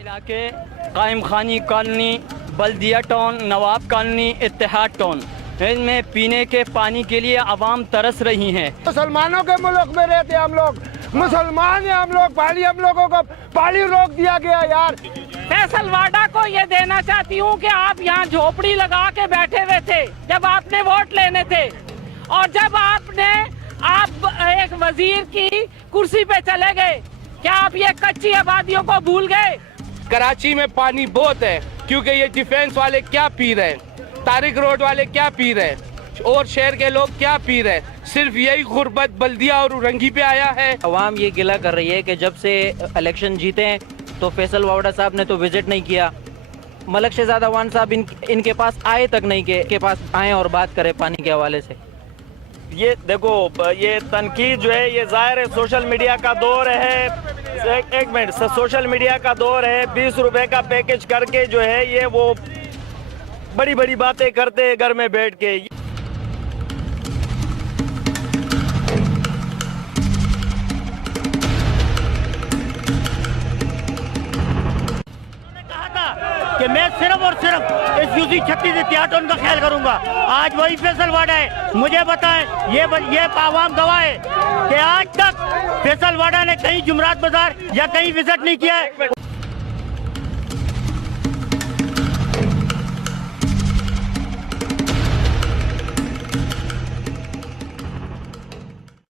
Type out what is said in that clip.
इलाके कायम खानी कॉलोनी, बल्दिया टाउन, नवाब कॉलोनी, इत्तेहाद टाउन, इनमें पीने के पानी के लिए आवाम तरस रही हैं। मुसलमानों के मुल्क में रहते हम लोग, मुसलमान हैं हम लोग, पानी हम लोगों को पानी रोक दिया गया यार। फैसल वाडा को ये देना चाहती हूँ कि आप यहाँ झोपड़ी लगा के बैठे हुए थे जब आपने वोट लेने थे, और जब आप एक वजीर की कुर्सी पे चले गए, क्या आप ये कच्ची आबादियों को भूल गए? कराची में पानी बहुत है, क्योंकि ये डिफेंस वाले क्या पी रहे हैं, तारिक रोड वाले क्या पी रहे हैं, और शहर के लोग क्या पी रहे हैं। सिर्फ यही गुर्बत बल्दिया और उरंगी पे आया है। अवाम ये गिला कर रही है कि जब से इलेक्शन जीते हैं तो फैसल वावड़ा साहब ने तो विजिट नहीं किया, मलक शहजाद अवान साहब इनके पास आए तक नहीं, के पास आए और बात करें पानी के हवाले से। ये देखो, ये तनकीद जो है, ये जाहिर है सोशल मीडिया का दौर है। एक मिनट, सोशल मीडिया का दौर है। 20 रुपए का पैकेज करके जो है ये वो बड़ी बड़ी बातें करते हैं घर में बैठ के। कि मैं सिर्फ और सिर्फ इस यूसी 36 इत्तेहाद टाउन का ख्याल करूंगा। आज वही फैसल वाडा है। मुझे बताएं, ये आवाम गवाह है कि आज तक फैसल वाडा ने कहीं जुमरात बाजार या कहीं विजिट नहीं किया है।